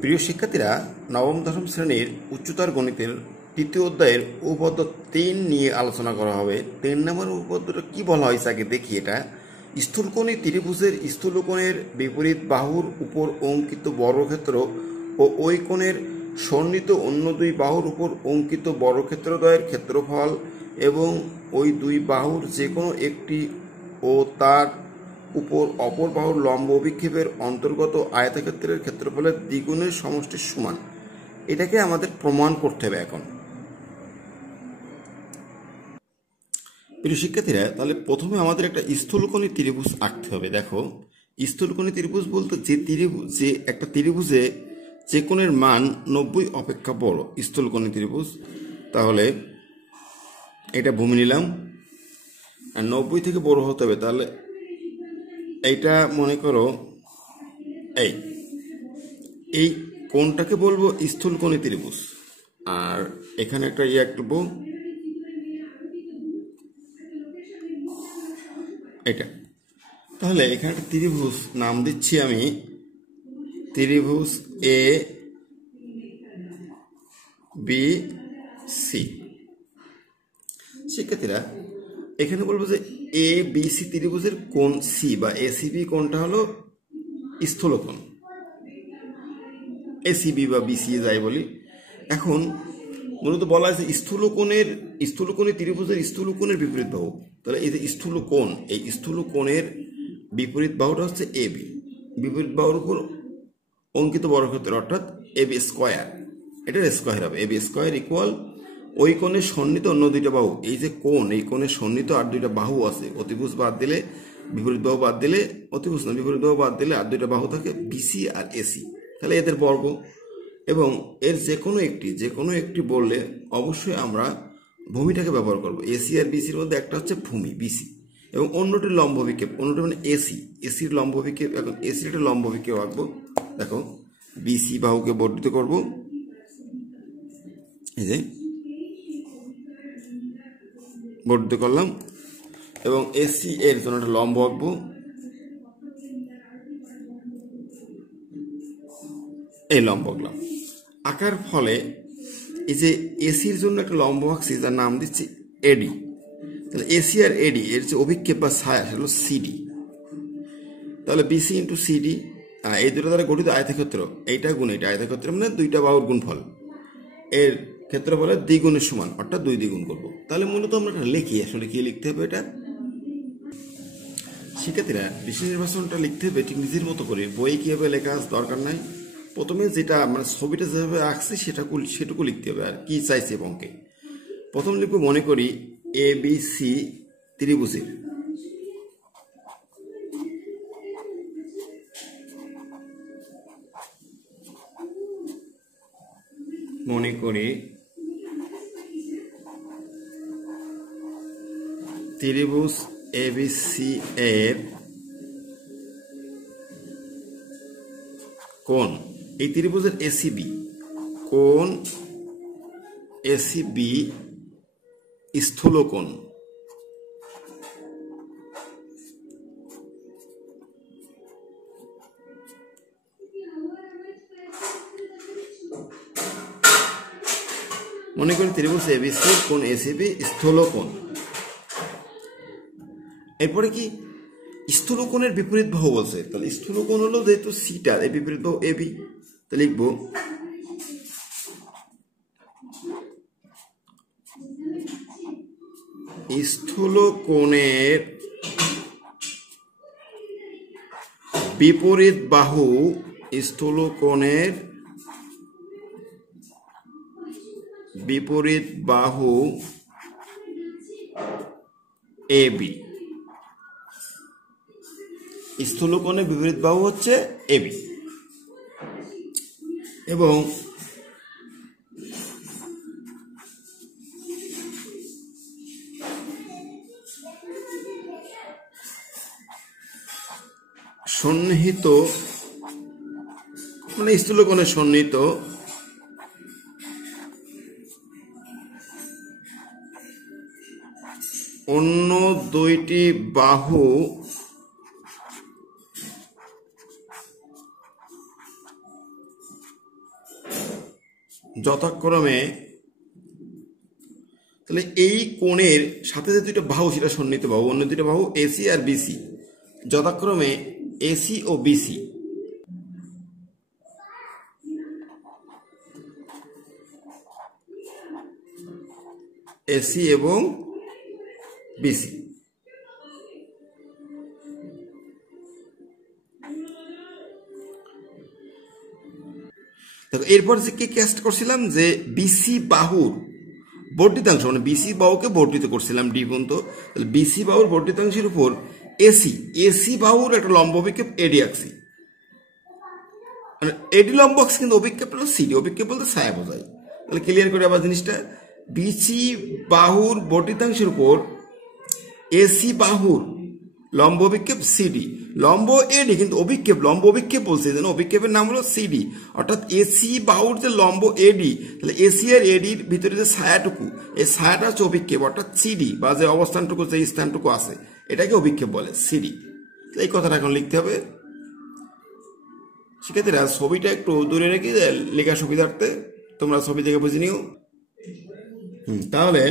প্রিয় শিক্ষার্থীরা, নবম দশম শ্রেণীর উচ্চতর গণিতের তৃতীয় অধ্যায়ের উপপাদ্য ৩ নিয়ে আলোচনা করা হবে। ৩ নম্বর উপপাদ্যটা কি বলা হয়েছে আগে দেখি। এটা স্থূলকোণী ত্রিভুজের স্থূলকোণের বিপরীত বাহুর উপর অঙ্কিত বর্গক্ষেত্র ও ওই কোণের সন্নিহিত অন্য দুই বাহুর উপর অঙ্কিত বর্গক্ষেত্রদ্বয়ের ক্ষেত্রফল এবং ওই দুই বাহুর যে কোনো একটি ও তার উপর অপর বাহুর লম্ব অভিক্ষেপের অন্তর্গত আয়তক্ষেত্রের ক্ষেত্রফলের দ্বিগুণের সমষ্টির সমান। এটাকে আমাদের প্রমাণ করতে হবে। এখন প্রিয় শিক্ষার্থীরা, তাহলে প্রথমে আমাদের একটা স্থূলকোণী ত্রিভুজ আঁকতে হবে। দেখো, স্থূলকোণী ত্রিভুজ বলতে যে একটা ত্রিভুজে যে কোণের মান 90 অপেক্ষা বড় স্থূলকোণী ত্রিভুজ। তাহলে এটা ভূমি নিলাম, আর 90 থেকে বড় হতে হবে। তাহলে এইটা মনে করো এই কোণটাকে বলবো স্থূলকোণী ত্রিভুজ, আর এখানে একটা আঁকবো এটা। তাহলে এখানে একটা ত্রিভুজ নাম দিচ্ছি আমি ত্রিভুজ এ বি সি। শিক্ষার্থীরা, এখানে বলবো যে এ বি সি ত্রিভুজের কোণ সি বা এসিবি কোণটা হলো স্থূলকোণ, এসিবি বা বিসি যাই বলি। এখন মূলত বলা আছে স্থূলকোণী ত্রিভুজের স্থূলকোণের বিপরীত বাহু। তাহলে এই যে স্থূলকোণ, এই স্থূলকোণের বিপরীত বাহুটা হচ্ছে এ বি। বিপরীত বাহুর উপর অঙ্কিত বর্গক্ষেত্র অর্থাৎ এ বি স্কোয়ার, এটার স্কোয়ার হবে। এ বি স্কোয়ার ইকুয়াল ওই কোণের সন্নিহিত অন্য দুইটা বাহু। এই যে কোণ, এই কোণের সন্নিহিত আর দুইটা বাহু আছে। অতিভুজ বাদ দিলে, বিপরীত বাহু বাদ দিলে, অতিভুজ না বিপরীত বাহু বাদ দিলে আর দুইটা বাহু থাকে বিসি আর এসি। তাহলে এদের বর্গ এবং এর যে কোনো একটি বললে অবশ্যই আমরা ভূমিটাকে ব্যবহার করব। এসি আর বিসির মধ্যে একটা হচ্ছে ভূমি বিসি এবং অন্যটির লম্ব বিক্ষেপ, অন্যটি মানে এসি। এসির লম্ব বিক্ষেপ, এখন এসির একটা লম্ব বিক্ষেপ আঁকবো। দেখো, বিসি বাহুকে বর্ধিত করব, এই যে বর্ধিত করলাম, এবং এসি এর জন্য একটা লম্ব আঁকবো। এই লম্ব আঁকলাম, আঁকার ফলে এই যে এসির জন্য একটা লম্ব আঁকছি যার নাম দিচ্ছি এডি। তাহলে এসি আর এডি এর যে অভিক্ষেপ বা ছায়া সেটা হলো সিডি। তাহলে বিসি ইন্টু সিডি, এই দুটো দ্বারা গঠিত আয়তক্ষেত্র, এইটা গুণ এইটা, আয়তক্ষেত্র মানে দুইটা বাহুর গুণফল, এর ক্ষেত্রফলের দ্বিগুণের সমান, অর্থাৎ 2 দ্বিগুণ করবো। তাহলে মূলত আমরা এটা লিখি, আসলে কি লিখতে হবে এটা শিক্ষার্থীরা? বিষয় নির্বাচনটা লিখতে হবে ঠিক নিজের মতো করে, বই কিভাবে লেখা দরকার নাই। প্রথমে যেটা মানে ছবিটা যেভাবে আঁকছি সেটুকু লিখতে হবে, আর কি চাইছে অঙ্কে। প্রথম লিখবো, মনে করি এ বি সি ত্রিভুজের ত্রিভুজ এ বি সি এর কোণ, এই ত্রিভুজের এসিবি কোণ, এসিবি স্থূলকোণ। মনে করি ত্রিভুজ এবিসি কোণ এসিবি স্থূলকোণ। এরপরে কি স্থূলকোণের বিপরীত বাহু বলছে, তাহলে স্থূলকোণ হলো যেহেতু সিটার, এই বিপরীত বাহু এবি। তাহলে লিখবো স্থূলকোণের বিপরীত বাহু, স্থূলকোণের বিপরীত বাহু এবি। স্থূলকোণের বিপরীত বাহু হচ্ছে এবি, এবং সন্নিহিত মানে স্থূলকোণের সন্নিহিত অন্য দুইটি বাহু যথাক্রমে, তাহলে এই কোণের সাথে যে দুইটা বাহু সেটা সন্নিহিত বাহু, অন্য দুইটা বাহু এসি আর বিসি, যথাক্রমে এসি ও বিসি, এসি এবং বিসি। দেখো এরপর যে কি ক্যাস্ট করছিলাম যে বিসি বাহুর বর্ধিতাংশ, মানে বিসি বাহুকে বর্ধিত করছিলাম ডি পর্যন্ত, তাহলে বিসি বাহুর বর্ধিতাংশের উপর এসি বাহুর একটা লম্ব অভিক্ষেপ এডি আঁকছি, মানে এডি লম্ব আঁকছি কিন্তু অভিক্ষেপ হলো সিডি, অভিক্ষেপ বলতে ছায়া বোঝায়। তাহলে ক্লিয়ার করে আবার জিনিসটা, বিসি বাহুর বর্ধিতাংশের উপর এসি বাহুর লম্ব অভিক্ষেপ সিডি, লম্ব এডি কিন্তু অভিক্ষেপ লম্ব অভিক্ষেপ বলছে, যেন অভিক্ষেপের নাম হলো সিডি, অর্থাৎ এসি বাহুর যে লম্ব এডি, তাহলে এসি আর এডির ভিতরে যে ছায়াটুকু, এই ছায়াটা হচ্ছে অভিক্ষেপ, অর্থাৎ সিডি, বা যে অবস্থানটুকু যে স্থানটুকু আছে এটাকে অভিক্ষেপ বলে সিডি। এই কথাটা এখন লিখতে হবে। শিক্ষার্থীরা ছবিটা একটু দূরে রেখে লেখার সুবিধার্থে তোমরা ছবি থেকে বুঝে নিও। তাহলে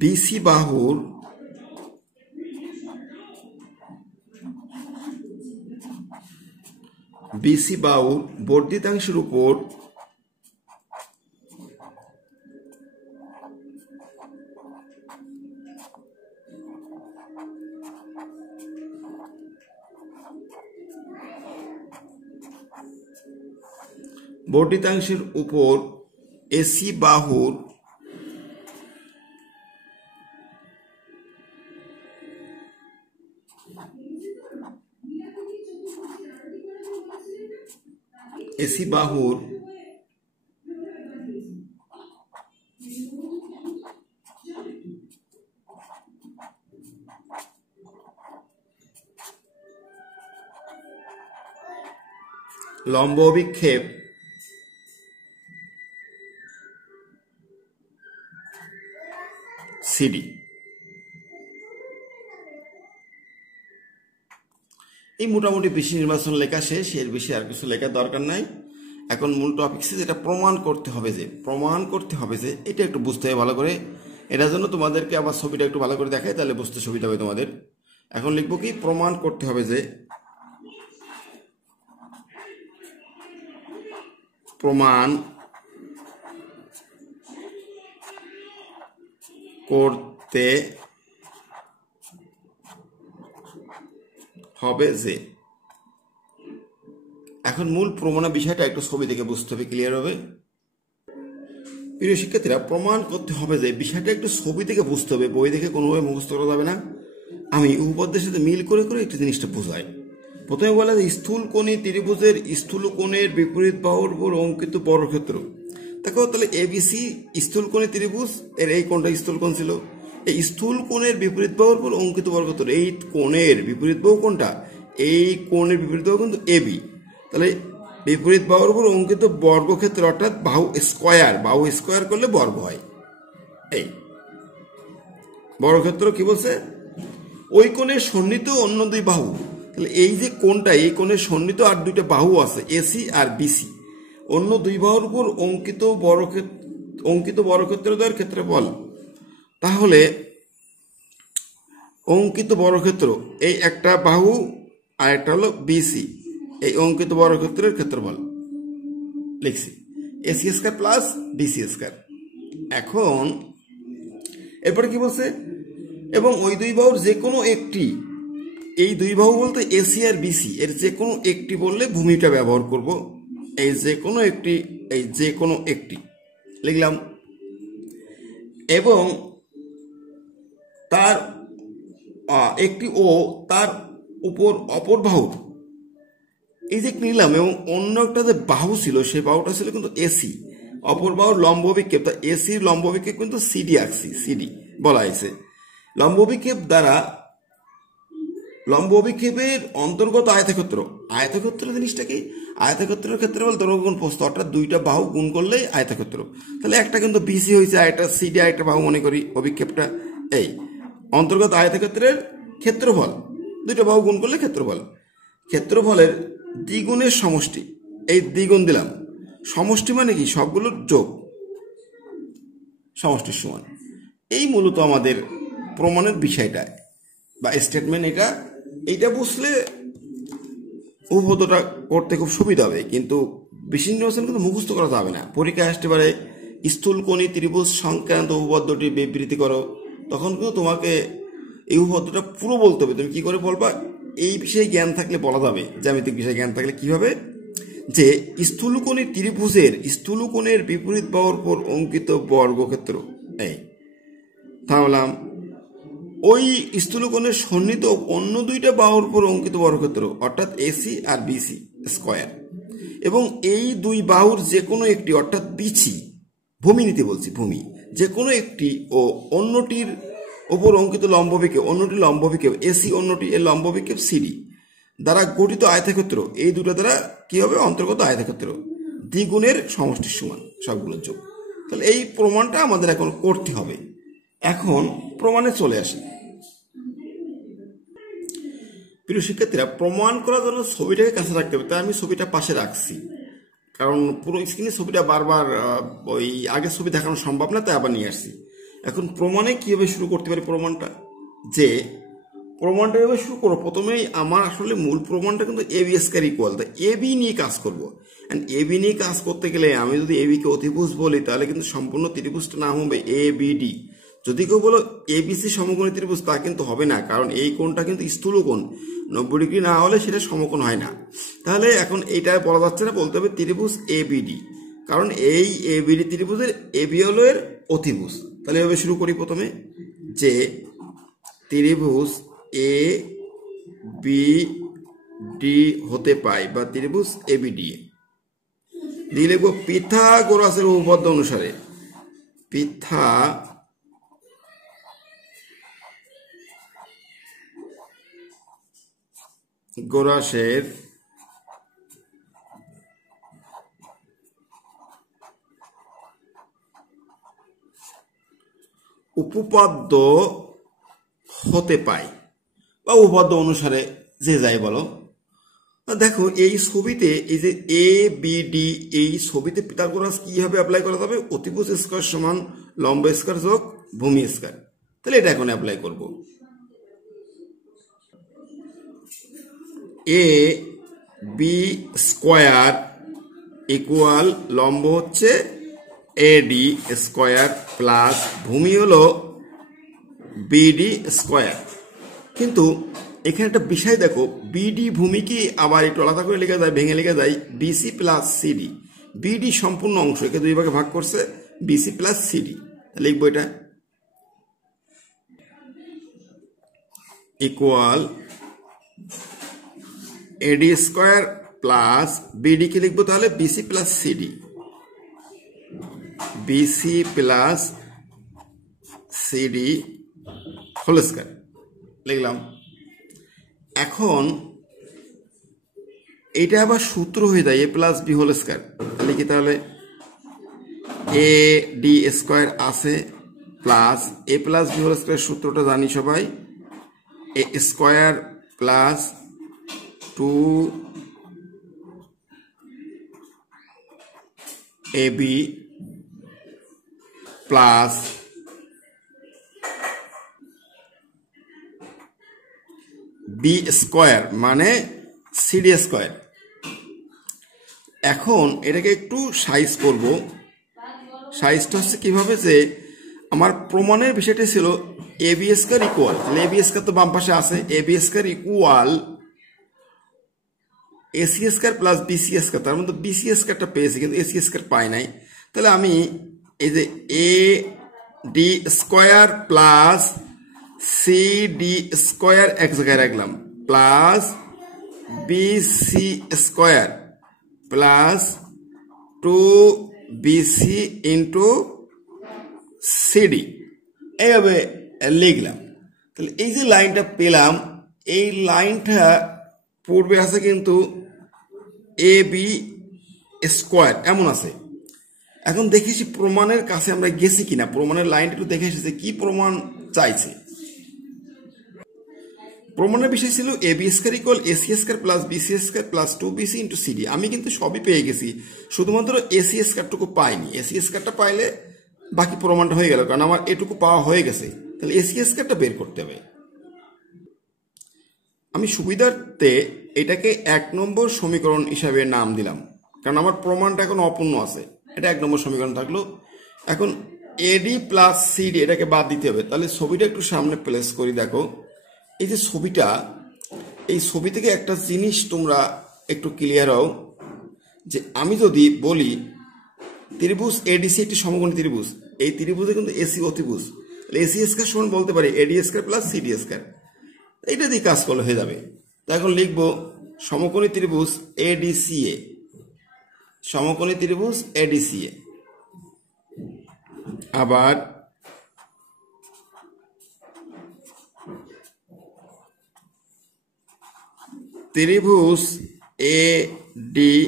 বিসি বাহুর বর্ধিতাংশের উপর এসি বাহুর লম্ব অভিক্ষেপ সিডি। এই মোটামুটি বেশি নির্বাচন লেখা শেষ, এর বেশি আর কিছু লেখার দরকার নাই। এখন মূল টপিক যেটা প্রমাণ করতে হবে যে এটা একটু বুঝতে হবে ভালো করে। এটার জন্য তোমাদেরকে আবার ছবিটা একটু ভালো করে দেখাই, তাহলে বুঝতে সুবিধা হবে তোমাদের। এখন লিখবো কি, প্রমাণ করতে হবে যে এখন মূল প্রমাণের বিষয়টা একটু ছবি দেখে বুঝতে হবে, ক্লিয়ার হবে। প্রিয় শিক্ষার্থীরা, প্রমাণ করতে হবে যে বিষয়টা একটু ছবি থেকে বুঝতে হবে, বই দেখে কোনোভাবে মুখস্থ করা যাবে না। আমি উপপাদ্যের সাথে মিল করে একটু জিনিসটা বোঝাই। প্রথমে বলা যায় স্থূল কোণী ত্রিভুজের স্থূল কোণের বিপরীত বাহুর উপর অঙ্কিত বর্গক্ষেত্র। দেখো তাহলে এবিসি স্থূল কোণী ত্রিভুজ, এর এই কোণটা স্থূল কোণ ছিল, এই স্থূল কোণের বিপরীত বাহুর উপর অঙ্কিত বর্গক্ষেত্র, এই কোণের বিপরীত বাহু কোনটা, এই কোণের বিপরীত বাহু কিন্তু এবি, তাহলে বিপরীত বাহুর উপর অঙ্কিত বর্গক্ষেত্র অর্থাৎ বাহু স্কোয়ার করলে বর্গ হয়। এই বর্গক্ষেত্র কি বলছে, ওই কোণের সন্নিহিত অন্য দুই বাহু, তাহলে এই যে কোণটা, এই কোণের সন্নিহিত আর দুইটা বাহু আছে এসি আর বিসি, অন্য দুই বাহুর উপর অঙ্কিত বর্গক্ষেত্র দ্বয়ের ক্ষেত্রফল। তাহলে অঙ্কিত বর্গক্ষেত্র, এই একটা বাহু আর একটা হলো বিসি, এই অঙ্কিত বর্গক্ষেত্রের ক্ষেত্রফল লিখছি AC square plus BC square. এখন এরপরে কি বলছে, এবং ওই দুই বাহুর যে কোনো একটি, এই দুই বাহু বলতে এসি আর বিসি, এর যে কোনো একটি বললে ভূমিটা ব্যবহার করব, এই যে কোনো একটি লিখলাম, এবং তার একটি ও তার উপর অপর বাহু, এই যে নিলাম, এবং অন্য একটা যে বাহু ছিল সেই বাহুটা ছিল কিন্তু এসি, অপর বাহুর লম্ব অভিক্ষেপ, তা এসির লম্ব অভিক্ষেপ কিন্তু সিডি আঁকছি, সিডি বলা হয়েছে। লম্ব অভিক্ষেপ দ্বারা লম্ব অভিক্ষেপের অন্তর্গত আয়তক্ষেত্র জিনিসটা কি, আয়তক্ষেত্রের ক্ষেত্রফল দৈর্ঘ্য গুণ প্রস্থ, অর্থাৎ দুইটা বাহু গুণ করলেই আয়তক্ষেত্র। তাহলে একটা কিন্তু বিসি হয়েছে, আরেকটা সিডি, আরেকটা বাহু মনে করি অভিক্ষেপটা, এই অন্তর্গত আয়তক্ষেত্রের ক্ষেত্রফল, দুইটা বাহু গুণ করলে ক্ষেত্রফলের দ্বিগুণের সমষ্টি, এই দ্বিগুণ দিলাম, সমষ্টি মানে কি? সবগুলোর যোগ, সমষ্টির সমান। এই মূলত আমাদের প্রমাণের বিষয়টা বা স্টেটমেন্ট। এইটা বুঝলে উপপাদ্যটা করতে খুব সুবিধা হবে, কিন্তু বেশি নির্বাচন কিন্তু মুখস্থ করা যাবে না। পরীক্ষায় আসতে পারে স্থূলকোণী ত্রিভুজ সংক্রান্ত উপপাদ্যটি বিবৃতি করো, তখন কিন্তু তোমাকে এই উপপাদ্যটা পুরো বলতে হবে। তুমি কি করে বলবা? এই বিষয়ে জ্ঞান থাকলে বলা যাবে, জ্যামিতিক বিষয়ে জ্ঞান থাকলে কিভাবে, যে স্থূলকোণী ত্রিভুজের স্থূলকোণের বিপরীত বাহুর উপর অঙ্কিত বর্গক্ষেত্র, এই তাহলাম ওই স্থূলকোণের সন্নিহিত অন্য দুইটা বাহুর উপর অঙ্কিত বর্গক্ষেত্র, অর্থাৎ এসি আর বিসি স্কয়ার, এবং এই দুই বাহুর যে কোনো একটি, অর্থাৎ বিসি ভূমি নিতে বলছি, ভূমি যে কোনো একটি ও অন্যটির ওপর অঙ্কিত লম্ববিক্ষেপ, অন্যটির লম্ববিক্ষেপ এসি, অন্যটি এর লম্ববিক্ষেপ সিডি দ্বারা গঠিত আয়তক্ষেত্র, এই দুটো দ্বারা কি হবে? অন্তর্গত আয়তক্ষেত্র দ্বিগুণের সমষ্টির সমান, সবগুলোর যোগ। তাহলে এই প্রমাণটা আমাদের এখন করতে হবে। এখন প্রমাণে চলে আসি। প্রিয় শিক্ষার্থীরা, প্রমাণ করার জন্য ছবিটাকে কাছে রাখতে হবে, তাই আমি ছবিটা পাশে রাখছি, কারণ পুরো স্ক্রিনে ছবিটা বারবার ওই আগের ছবি দেখানো সম্ভব না, তাই আবার নিয়ে আসছি। এখন প্রমাণে কিভাবে শুরু করতে পারি? প্রমাণটা এভাবে শুরু করবো। প্রথমেই আমার আসলে মূল প্রমাণটা কিন্তু এবি স্কয়ার ইকুয়াল, তাই এবি নিয়ে কাজ করবো। এবি নিয়ে কাজ করতে গেলে আমি যদি এবিকে অতিভুজ বলি, তাহলে কিন্তু সম্পূর্ণ ত্রিভুজটা নাম হবে এ বিডি। যদি কেউ বলো এবিসি সমকোণী ত্রিভুজ, তা কিন্তু হবে না, কারণ এই কোণটা কিন্তু স্থূল কোণ, 90 ডিগ্রি না হলে সেটা সমকোণ হয় না। তাহলে এখন এইটা বলা যাচ্ছে না, বলতে হবে ত্রিভুজ এবিডি, কারণ এই এবিডি ত্রিভুজের এবি হলো এর অতিভুজ। তাহলে এভাবে শুরু করি প্রথমে, যে ত্রিভুজ এ বি ডি হতে পাই, বা ত্রিভুজ এবিডি দিয়ে লিখবো পিথাগোরাসের উপপাদ্য অনুসারে, পিথাগোরাসের উপপাদ্য হতে পাই, বা উপপাদ্য অনুসারে যে যাই বলো। দেখো এই ছবিতে, এই যে এ বি ডি, এই ছবিতে পিথাগোরাস কিভাবে অ্যাপ্লাই করা যাবে? অতিভুজ স্কয়ার সমান লম্ব স্কয়ার যোগ ভূমি স্কয়ার। তাহলে এটা এখন অ্যাপ্লাই করব। এ বি স্কয়ার ইকুয়াল লম্ব হচ্ছে এডি স্কয়ার প্লাস ভূমি হলো বিডি স্কয়ার। কিন্তু এখানে একটা বিষয় দেখো, বিডি ভূমি কি আবার একটু আলাদা করে লেখা যায়, ভেঙে লেখা যায় বিসি প্লাস সিডি। বিডি সম্পূর্ণ অংশ, একে দুই ভাগে ভাগ করছে, বিসি প্লাস সিডি। লিখবো এটা equal AD square plus BD কে লিখবো তাহলে BC plus CD, BC plus CD whole square লিখলাম। এখন এটা আবার সূত্র হয়ে যায় A plus B whole square. লিখি তাহলে এ ডি স্কয়ার আছে plus A plus B whole square, সূত্রটা জানি সবাই, A square plus 2ab plus B square মানে সিডি স্কয়ার। এখন এটাকে একটু সাইজ করব। সাইজটা হচ্ছে কিভাবে, যে আমার প্রমাণের বিষয়টা ছিল A B square equal, A B square তো বাম পাশে আছে, A B square equal AC square plus BC square. তার মধ্যে বিসি স্কয়ারটা পেয়েছি কিন্তু এসি স্কয়ার পাই নাই। তাহলে আমি এই যে A D square plus C D square এক জায়গায় রাখলাম, plus BC square plus 2bc into CD এইভাবে লিখলাম। তাহলে এই যে লাইনটা পেলাম, এই লাইনটা পূর্বে আছে কিন্তু এ বি স্কয়ার এমন আছে। এখন দেখেছি প্রমাণের কাছে আমরা গেছি কিনা, প্রমাণের লাইনটা একটু দেখে এসেছে কি প্রমাণ চাইছে। প্রমাণের বিষয় ছিল A B square equal AC square plus BC square plus 2bc into CD. আমি কিন্তু সবই পেয়ে গেছি, শুধুমাত্র এসি স্কয়ারটুকু পাইনি। এসি স্কয়ারটা পাইলে বাকি প্রমাণটা হয়ে গেল, কারণ আমার এটুকু পাওয়া হয়ে গেছে। তাহলে এসি স্কয়ারটা বের করতে হবে। আমি সুবিধার্থে এটাকে 1 নম্বর সমীকরণ হিসাবে নাম দিলাম, কারণ আমার প্রমাণটা এখন অপূর্ণ আছে। এটা 1 নম্বর সমীকরণ থাকলো। এখন এডি প্লাস সিডি এটাকে বাদ দিতে হবে। তাহলে ছবিটা একটু সামনে প্লেস করি। দেখো এই যে ছবিটা, এই ছবি থেকে একটা জিনিস তোমরা একটু ক্লিয়ার হও, যে আমি যদি বলি ত্রিভুজ এডিসি একটি সমকোণী ত্রিভুজ, এই ত্রিভুজে কিন্তু এসি অতিভুজ, এসি স্কয়ার সমান বলতে পারি এডি স্কয়ার প্লাস সিডি স্কয়ার। এইটা দিয়ে কাজ করলে হয়ে যাবে। তো এখন লিখবো সমকোণী ত্রিভুজ এডিসিএ, সমকোণী ত্রিভুজ এডিসিএ। আবার ত্রিভুজ এডিসিএ,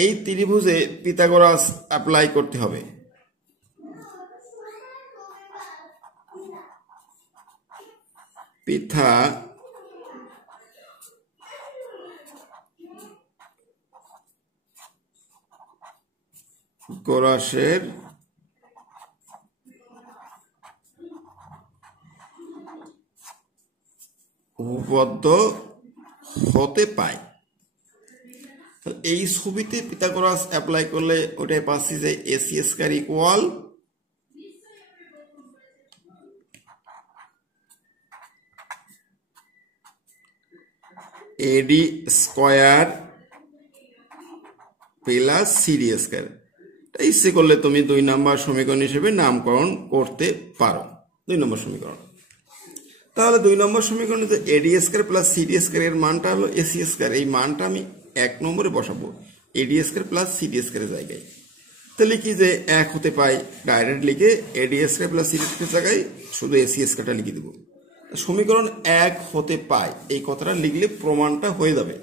এই ত্রিভুজে পিথাগোরাস অ্যাপ্লাই করতে হবে। পিথাগোরাসের উপপাদ্য হতে পায়। এই ছবিতে পিথাগোরাস অ্যাপ্লাই করলে ওটাই পাচ্ছি যে AC square equal AD square plus CD square. ইচ্ছে করলে তুমি 2 নম্বর সমীকরণ হিসেবে নামকরণ করতে পারো, 2 নম্বর সমীকরণ। তাহলে 2 নম্বর সমীকরণে যে এডি স্কয়ার প্লাস সিডি স্কয়ার এর মানটা হলো এসি স্কয়ার, এই মানটা আমি 1 নম্বরে বসাবো এডি স্কয়ার প্লাস সিডি স্কয়ারের জায়গায়। তাহলে কি যে 1 হতে পাই, ডাইরেক্ট লিখে এডি স্কয়ার প্লাস সিডি স্কয়ারের জায়গায় শুধু এসি স্কয়ারটা লিখে দেবো। সমীকরণ 1 হতে পাই এই কথাটা লিখলে প্রমাণটা হয়ে যাবে।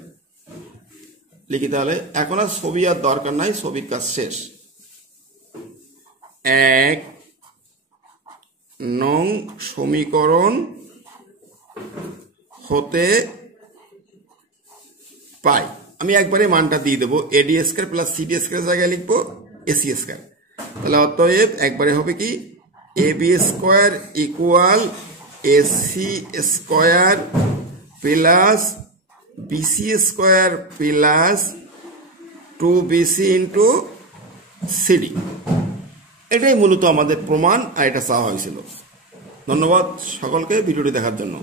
লিখি তাহলে, এখন আর ছবি আর দরকার নাই, ছবির কাজ শেষ। 1 নং সমীকরণ হতে পাই, আমি একবারে মানটা দিয়ে দেবো এডি স্কয়ার প্লাস সিডি স্কয়ারের জায়গায় লিখবো এসি স্কয়ার। তাহলে অতএব একবারে হবে কি A B square equal AC square plus BC square plus 2bc into CD. এটাই মূলত আমাদের প্রমাণ, আর এটা চাওয়া হয়েছিল। ধন্যবাদ সকলকে ভিডিওটি দেখার জন্য।